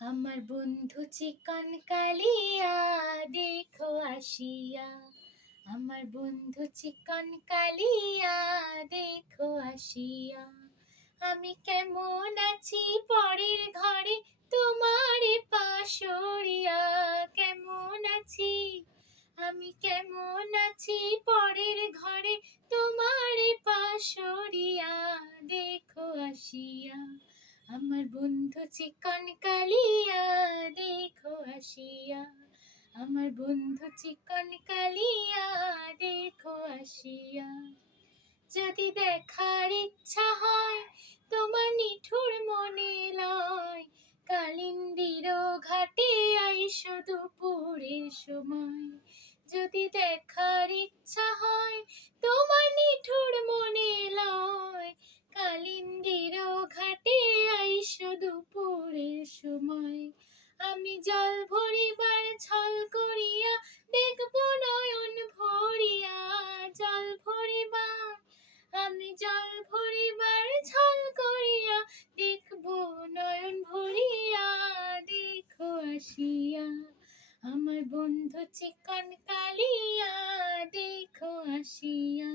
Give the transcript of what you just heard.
আমার বন্ধু চিকন কালিয়া দেখো আসিয়া। আমার বন্ধু চিকন কালিয়া দেখো আসিয়া। আমি কেমন আছি পরের ঘরে তোমার পাশরিয়া। কেমন আছি আমি কেমন আছি পরের ঘরে তোমার পাশরিয়া দেখো আসিয়া। আমার বন্ধু চিকন কালিয়া দেখো আসিয়া। আমার বন্ধু চিকন কালিয়া দেখো আসিয়া। যদি দেখার ইচ্ছা হয় তোমার নিঠুর মনে লয়, কালিন্দির ঘাটে আইসো দুপুরের সময়। যদি দেখার ইচ্ছা হয় তোমার নিঠুর মনে লয়, কালিন্দির ঘাটে আইসো দুপুরের সময়। আমি জল ভরিবার ছল করিয়া দেখব নয়ন ভরিয়া। জল ভরিবার আমি জল ভরিবার ছল করিয়া দেখব নয়ন ভরিয়া দেখো আসিয়া। আমার বন্ধু চিকন কালিয়া দেখো আসিয়া।